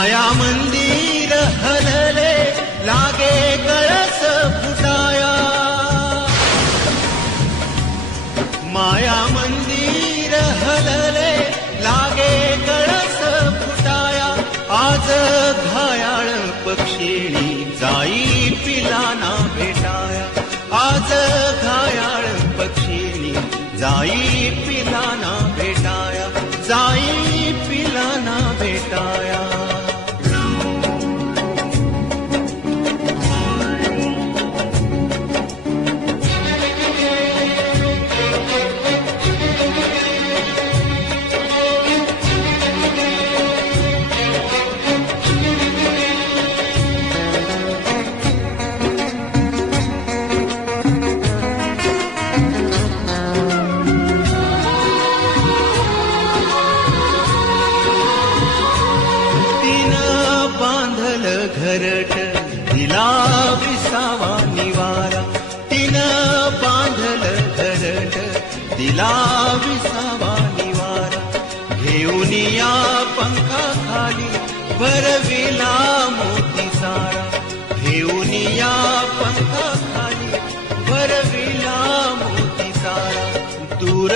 माया मंदिर हलले लागे कळस फुटाया, माया मंदिर हलले लागे कळस फुटाया, आज घायाळ पक्षिणी जाई पिलाना भेटाया, आज घायाळ पक्षिणी जाई पिलाना भेटाया, जाई पिलाना भेटाया. घरट दिला विसावा निवारा, तिनं बांधल घरट दिला विसावा निवारा, घेऊन या पंखा खाली भरविला मोती सारा, घेऊन या पंखा खाली भरविला मोती सारा, दूर